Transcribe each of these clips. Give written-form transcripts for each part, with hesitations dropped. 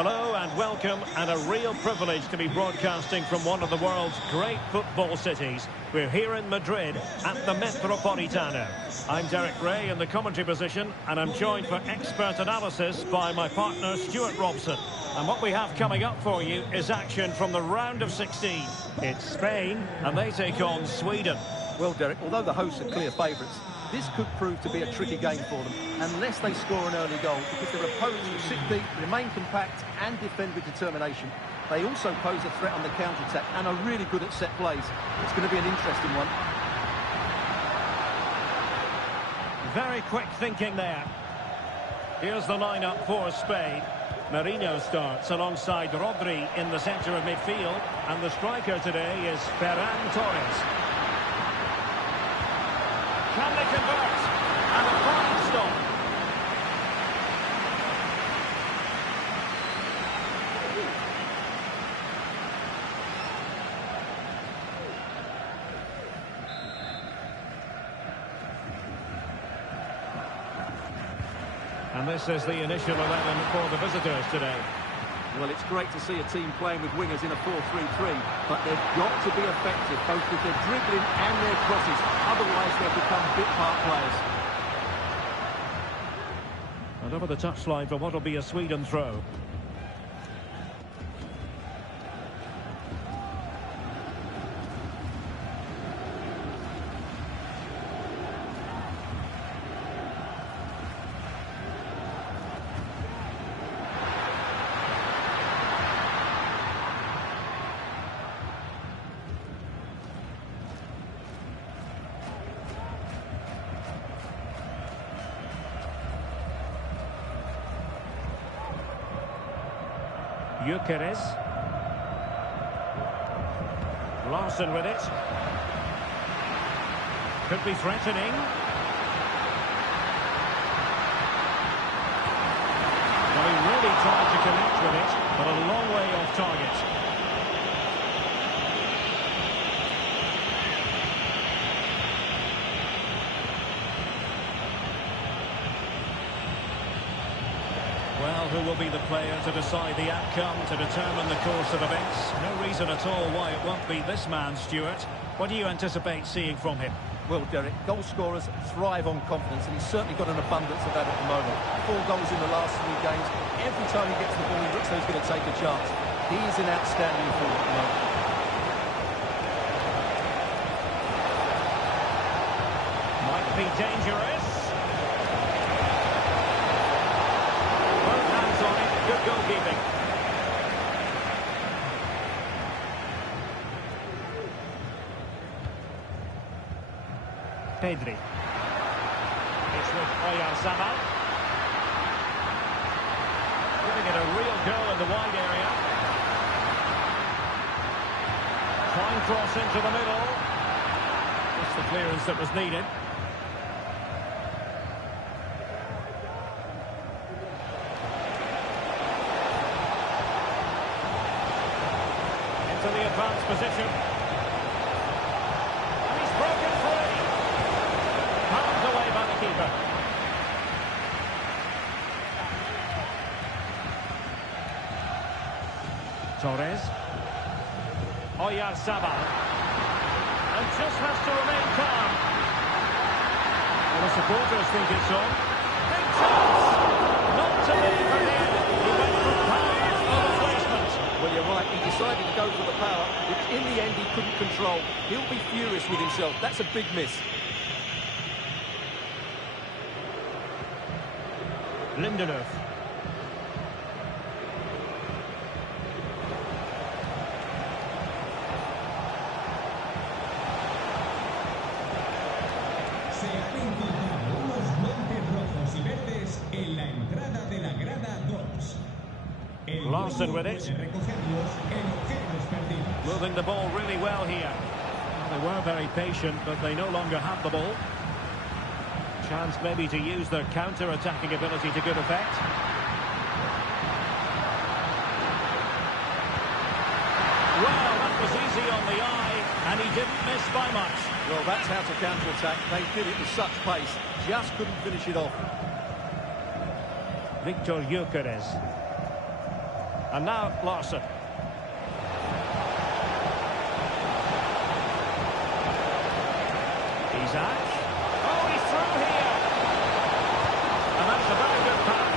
Hello and welcome, and a real privilege to be broadcasting from one of the world's great football cities. We're here in Madrid at the Metropolitano. I'm Derek Ray in the commentary position, and I'm joined for expert analysis by my partner Stuart Robson. And what we have coming up for you is action from the round of 16. It's Spain, and they take on Sweden. Well, Derek, although the hosts are clear favourites, this could prove to be a tricky game for them, unless they score an early goal, because their opponents will sit deep, remain compact and defend with determination. They also pose a threat on the counter-attack and are really good at set plays. It's going to be an interesting one. Very quick thinking there. Here's the lineup for Spain. Marino starts alongside Rodri in the centre of midfield, and the striker today is Ferran Torres. Can they convert? And a fine stop. And this is the initial 11 for the visitors today. Well, it's great to see a team playing with wingers in a 4-3-3, but they've got to be effective, both with their dribbling and their crosses. Otherwise, they'll become bit-part players. And over the touchline for what will be a Sweden throw. Gyökeres. Larson with it. Could be threatening. Well, he really tried to connect with it, but a long way off target. Well, who will be the player to decide the outcome, to determine the course of events? No reason at all why it won't be this man, Stuart. What do you anticipate seeing from him? Well, Derek, goal scorers thrive on confidence, and he's certainly got an abundance of that at the moment. 4 goals in the last 3 games. Every time he gets the ball, he looks like he's going to take a chance. He is an outstanding forward at the moment. Might be dangerous. Good goalkeeping. Pedri. It's with Oyarzabal. Giving it a real go in the wide area. Fine cross into the middle. Just the clearance that was needed. To the advanced position. And he's broken free. Palmed away by the keeper. Torres. Oyarzabal. And just has to remain calm. Well, the supporters think it's on. Big chance! Not to leave from here. He went for power over placement. Well, you're right. He decided to go for the power, which in the end he couldn't control. He'll be furious with himself. That's a big miss. Lindelöf. Se han indicado unos guantes rojos y verdes en la entrada de la grada 2. Larson with it. Moving the ball really well here. Well, they were very patient, but they no longer have the ball. Chance maybe to use their counter-attacking ability to good effect. Well, that was easy on the eye, and he didn't miss by much. Well, that's how to counter-attack. They did it with such pace. Just couldn't finish it off. Victor Gyökeres. And now Larson. Isaac. Oh, he's through here. And that's a very good pass.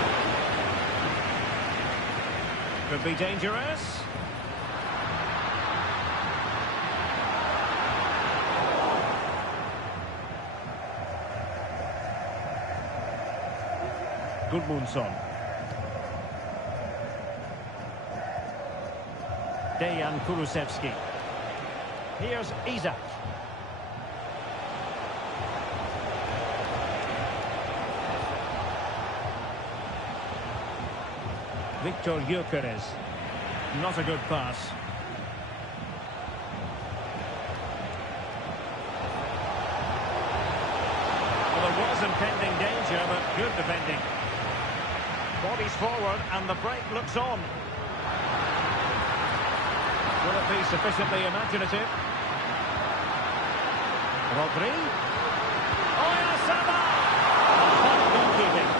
Could be dangerous. Gudmundsson. Dejan Kulusevski. Here's Isaac. Victor Gyökeres. Not a good pass. Well, there was impending danger, but good defending. Bodies forward, and the break looks on. Will it be sufficiently imaginative? Rodri. Oyarzabal! Hot goalkeeping.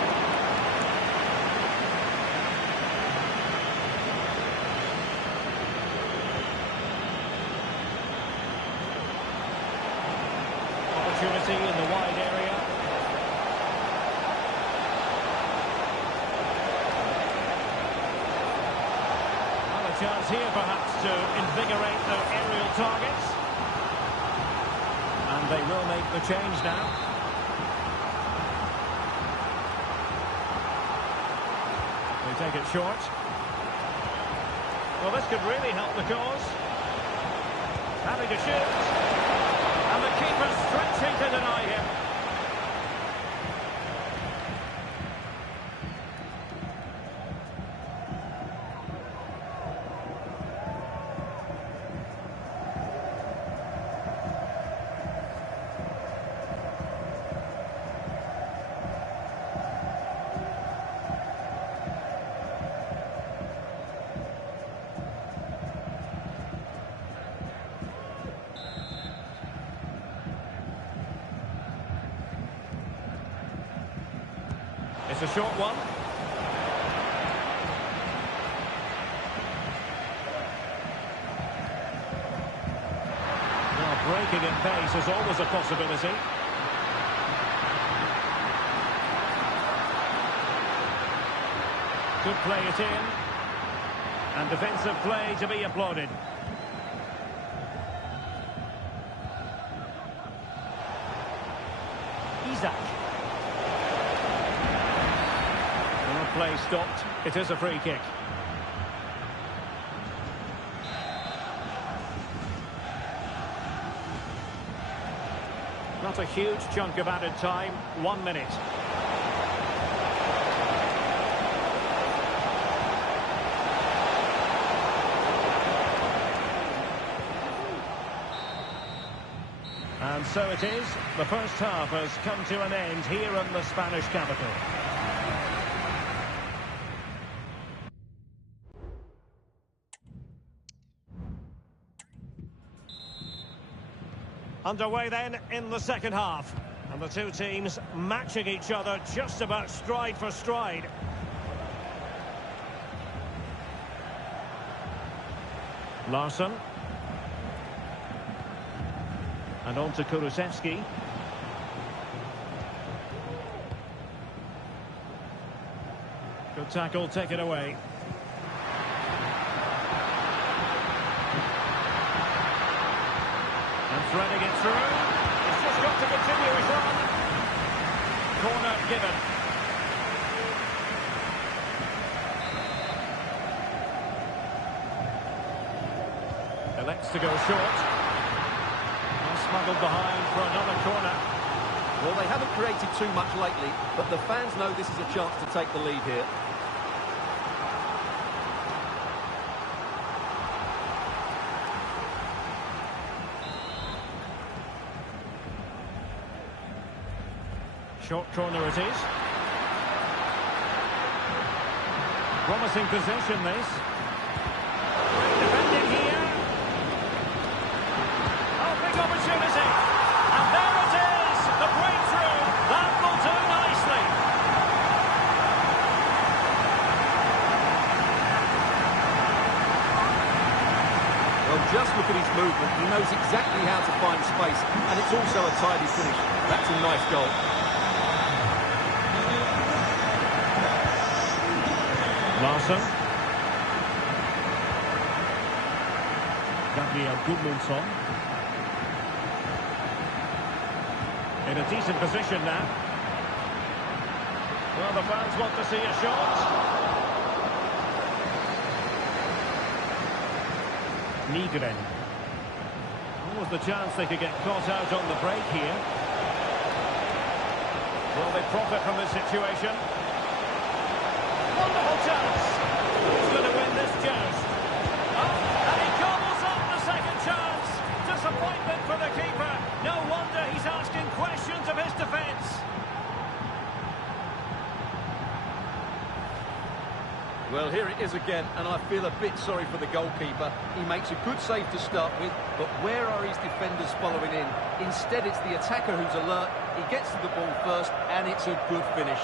Opportunity in the wide area. Well, a chance here perhaps to invigorate their aerial targets. And they will make the change now. They take it short. Well, this could really help the cause. Having to shoot. And the keeper stretching to deny him. It's a short one. Now, breaking at pace is always a possibility. Could play it in. And defensive play to be applauded. Isaac. Play stopped. It is a free kick. Not a huge chunk of added time. 1 minute. And so it is. The first half has come to an end here in the Spanish capital. Underway then in the second half. And the two teams matching each other just about stride for stride. Larson. And on to Kulusevski. Good tackle, take it away. Threading it through. He's just got to continue his run. Corner given. Elects to go short. And smuggled behind for another corner. Well, they haven't created too much lately, but the fans know this is a chance to take the lead here. Short corner it is. Promising possession this. Defending here. Oh, big opportunity. And there it is. The breakthrough. That will do nicely. Just look at his movement. He knows exactly how to find space, and it's also a tidy finish. That's a nice goal. Larson. Gabriel Gudmundsson. In a decent position now. Well, the fans want to see a shot. Nygren. What was the chance they could get caught out on the break here? Will they profit from this situation? Wonderful chance. Who's going to win this joust? Oh, and he gobbles up the second chance. Disappointment for the keeper. No wonder he's asking questions of his defence. Well, here it is again, and I feel a bit sorry for the goalkeeper. He makes a good save to start with, but where are his defenders following in? Instead, it's the attacker who's alert. He gets to the ball first, and it's a good finish.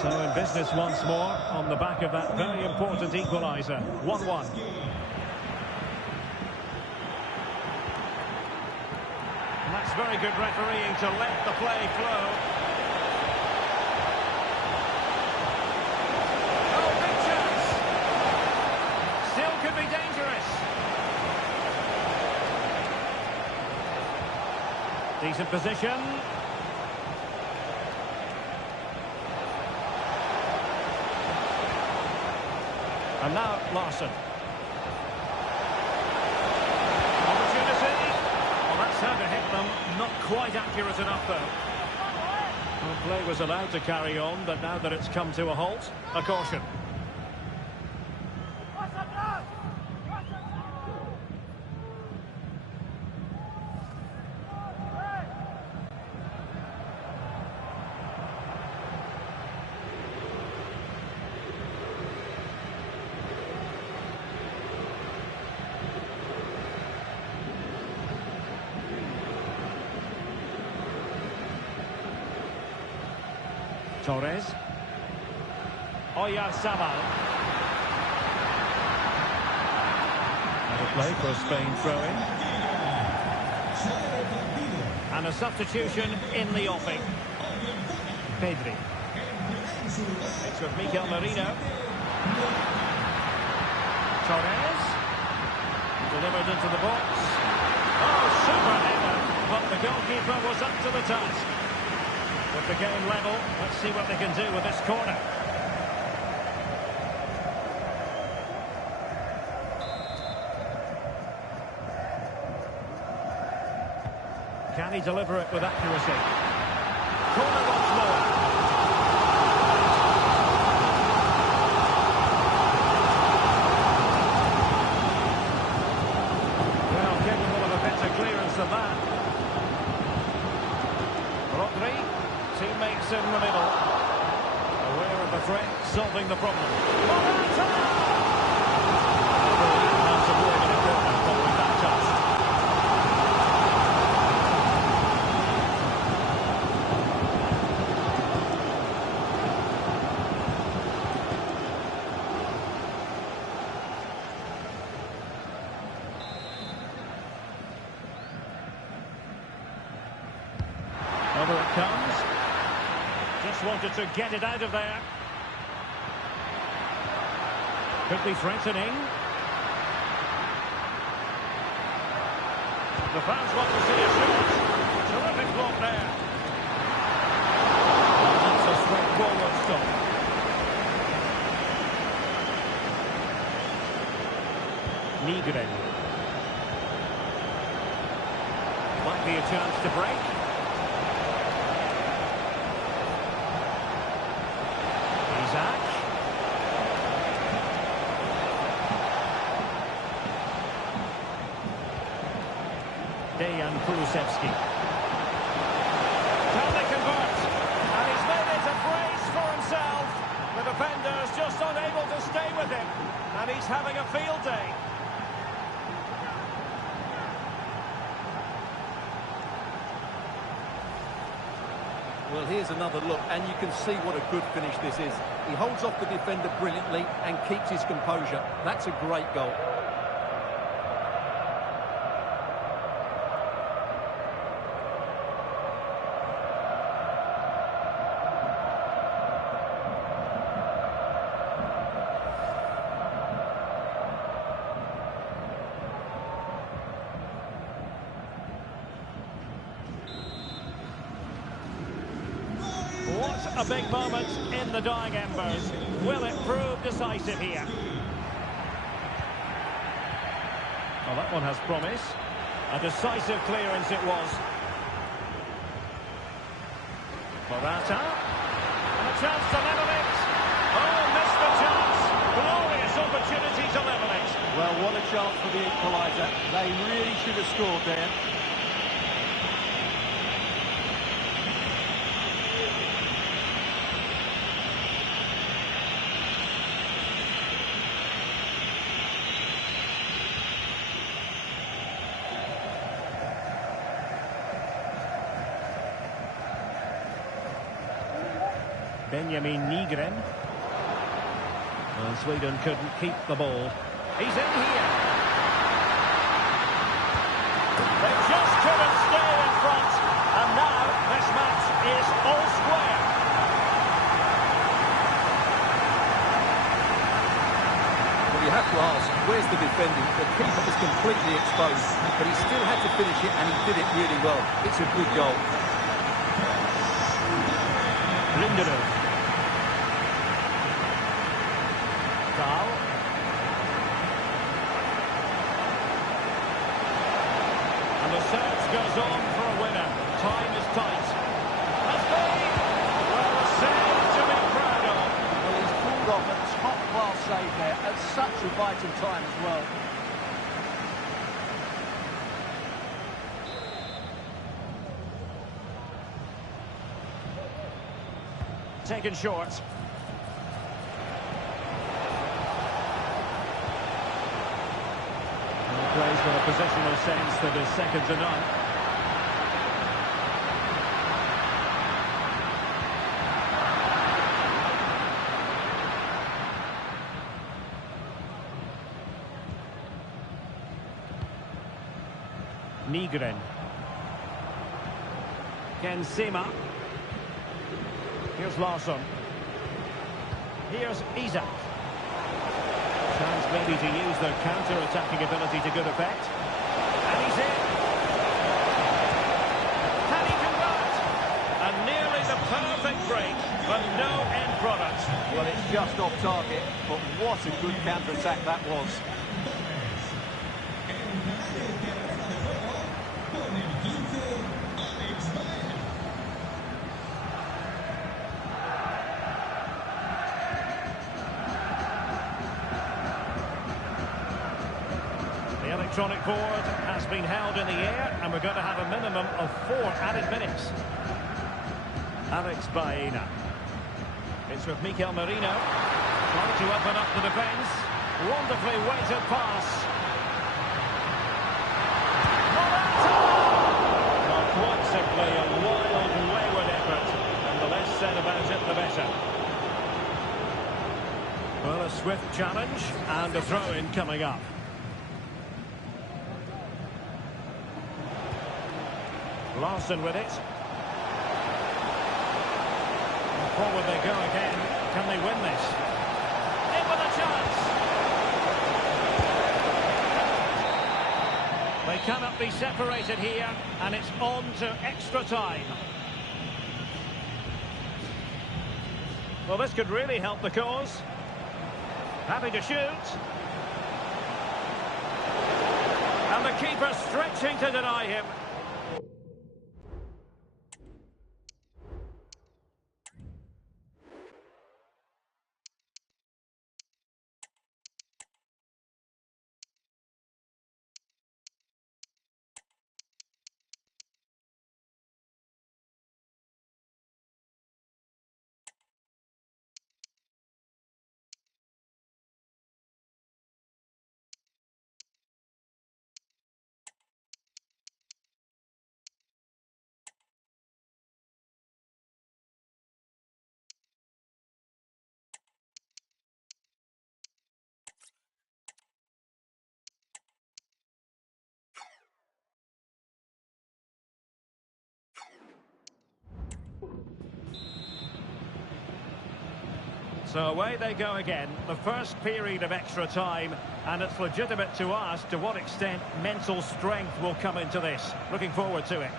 So in business once more, on the back of that very important equaliser. 1-1. That's very good refereeing to let the play flow. Oh, big chance. Still could be dangerous. Decent position. And now Larson. Had to hit them, not quite accurate enough though. Well, play was allowed to carry on, but now that it's come to a halt, a caution. Torres. Oyarzabal. Another play for a Spain throw-in. And a substitution in the offing. Pedri. It's with Mikel Merino. Torres. Delivered into the box. Oh, super header. But the goalkeeper was up to the task. With the game level, let's see what they can do with this corner. Can he deliver it with accuracy? Corner once more. Well, capable of a better clearance than that. Rodri. Teammates in the middle. Aware of the threat, solving the problem. Morata! That's avoiding a corner following that touch. Over it comes. Just wanted to get it out of there. Could be threatening. The fans want to see a shot. Terrific block there. That's a straightforward stop. Nygren. Might be a chance to break. Dejan Kulusevski. Can they convert? And he's made it a brace for himself. The defender's just unable to stay with him. And he's having a field day. Well, here's another look, and you can see what a good finish this is. He holds off the defender brilliantly and keeps his composure. That's a great goal. What a big moment in the dying embers. Will it prove decisive here? Well, that one has promise. A decisive clearance it was. Morata. And a chance to level it. Oh, missed the chance. Glorious opportunity to level it. Well, what a chance for the equaliser. They really should have scored there. Benjamin Nygren. And Sweden couldn't keep the ball. He's in here. They just couldn't stay in front. And now this match is all square. Well, you have to ask, where's the defending? The keeper is completely exposed, but he still had to finish it, and he did it really well. It's a good goal. Lindelöf. Dahl. And the search goes on for a winner. Time is tight. Has been. Well, a save to be proud of. Well, he's pulled off a top-class save there at such a vital time as well. Taken short. And he plays with a positional sense that is second to none. Nygren. Ken Sema. Here's Larsson. Here's Isak. Chance maybe to use their counter-attacking ability to good effect. And he's in. Can he convert? And nearly the perfect break, but no end product. Well, it's just off target, but what a good counter-attack that was. The electronic board has been held in the air, and we're going to have a minimum of 4 added minutes. Alex Baena. It's with Mikel Merino. Trying to open up the defence. Wonderfully weighted pass. Morata! Not quite simply a wild, wayward effort. And the less said about it, the better. Well, a swift challenge and a throw-in coming up. Larsson with it. And forward they go again. Can they win this? In with a chance. They cannot be separated here, and it's on to extra time. Well, this could really help the cause. Happy to shoot. And the keeper stretching to deny him. So away they go again, the first period of extra time, and it's legitimate to ask to what extent mental strength will come into this. Looking forward to it.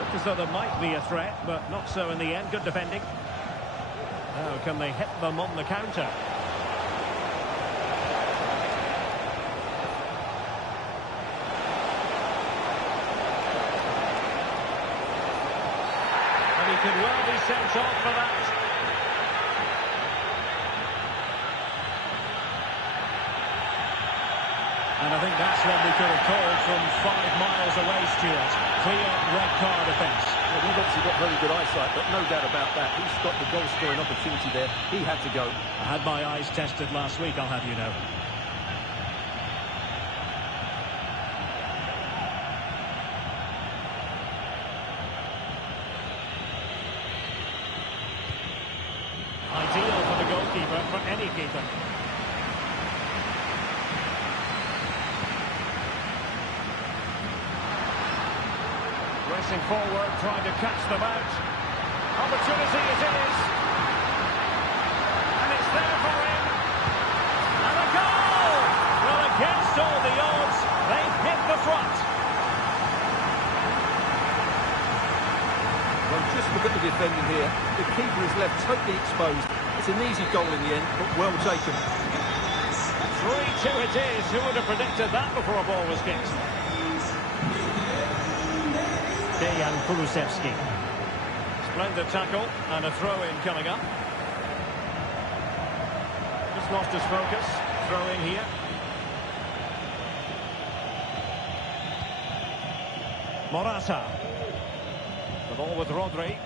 Looked as though there might be a threat, but not so in the end. Good defending. Now can they hit them on the counter? Could well be sent off for that. And I think that's what we could have called from 5 miles away, Stuart. Clear red card offence. Well, he's obviously got very good eyesight, but no doubt about that. He stopped the goal-scoring opportunity there. He had to go. I had my eyes tested last week, I'll have you know. Ideal for the goalkeeper, for any keeper. Racing forward, trying to catch them out. Opportunity it is. And it's there for him. And a goal! Well, against all the odds, they've hit the front. Well, just look at the defending here. The keeper is left totally exposed. It's an easy goal in the end, but well taken. 3-2 it is. Who would have predicted that before a ball was kicked? Dejan Kulusevski. Splendid tackle and a throw-in coming up. Just lost his focus. Throw-in here. Morata. The ball with Rodri.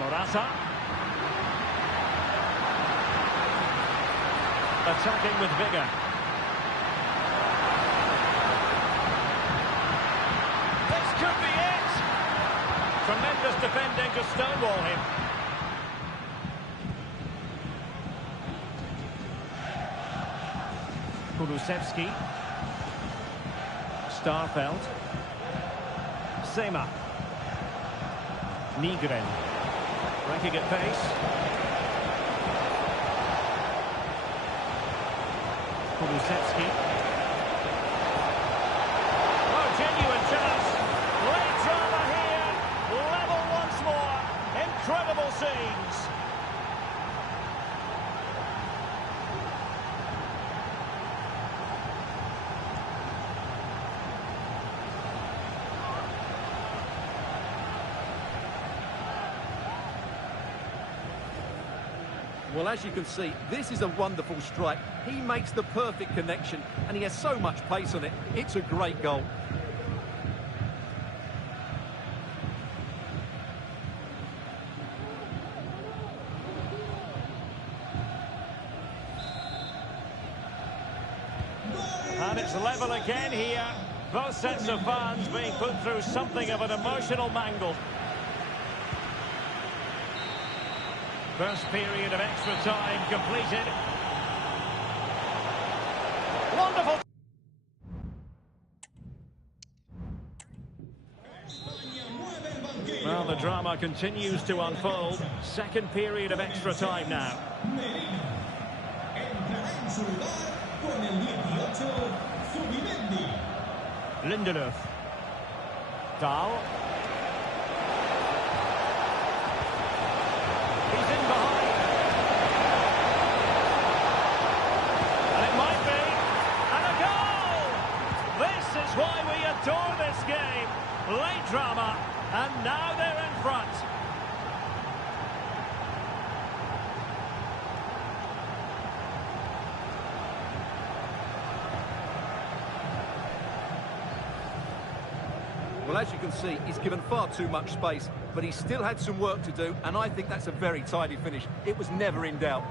Morata. Attacking with vigour. This could be it! Tremendous defending to stonewall him. Kulusevski. Starfelt. Sema. Nigren. Breaking at pace. Kulusevski. Oh, genuine chance. Late drama here. Level once more. Incredible scenes. Well, as you can see, this is a wonderful strike. He makes the perfect connection, and he has so much pace on it. It's a great goal. And it's level again here. Both sets of fans being put through something of an emotional mangle. First period of extra time completed. Wonderful. Well, the drama continues to unfold. Second period of extra time now. Lindelöf. Dahl. He's in behind. And it might be. And a goal! This is why we adore this game. Late drama. And now they're in front. Well, as you can see, he's given far too much space, but he still had some work to do, and I think that's a very tidy finish. It was never in doubt.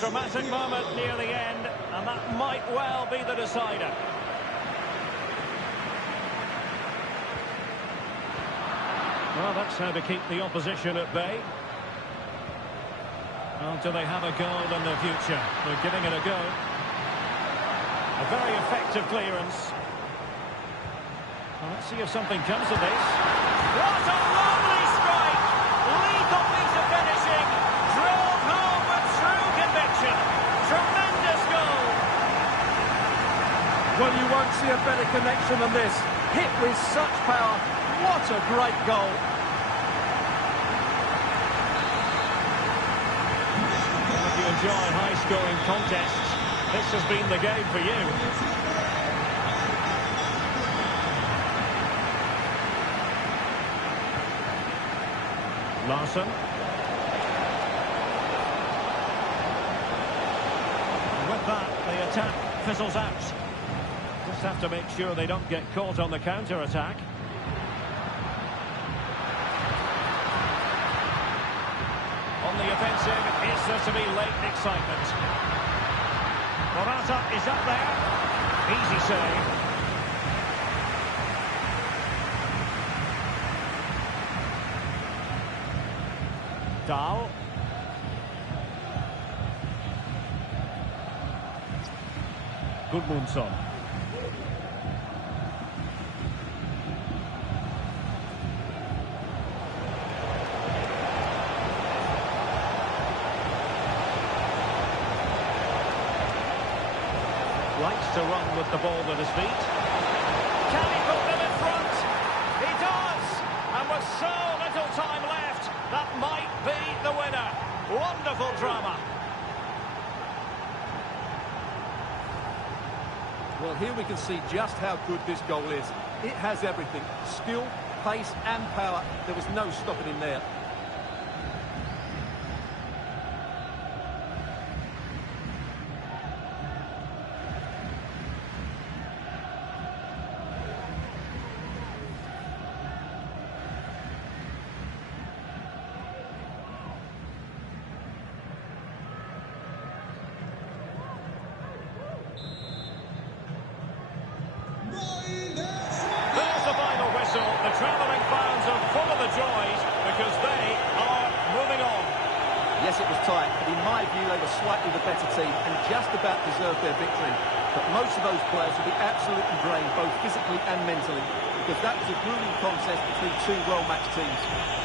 dramatic moment near the end, and that might well be the decider. Well, that's how to keep the opposition at bay. Well, do they have a goal in the future? They're giving it a go. A very effective clearance. Well, let's see if something comes of this. What a lovely strike! Lethal piece of finishing. Drove home with true conviction. Tremendous goal. Well, you won't see a better connection than this. Hit with such power. What a great goal. If you enjoy high-scoring contests, this has been the game for you. Larson. And with that, the attack fizzles out. Just have to make sure they don't get caught on the counter-attack. On the offensive, is there to be late excitement? Morata is up there. Easy save. Dahl. Gudmundsson. Likes to run with the ball at his feet. Can he put them in front? He does! And with so little time left, that might be the winner. Wonderful drama. Well, here we can see just how good this goal is. It has everything. Skill, pace and power. There was no stopping him there. There's the final whistle. The travelling fans are full of the joys because they are moving on. Yes, it was tight, but in my view, they were slightly the better team and just about deserved their victory. But most of those players will be absolutely drained, both physically and mentally, because that was a grueling contest between two well-matched teams.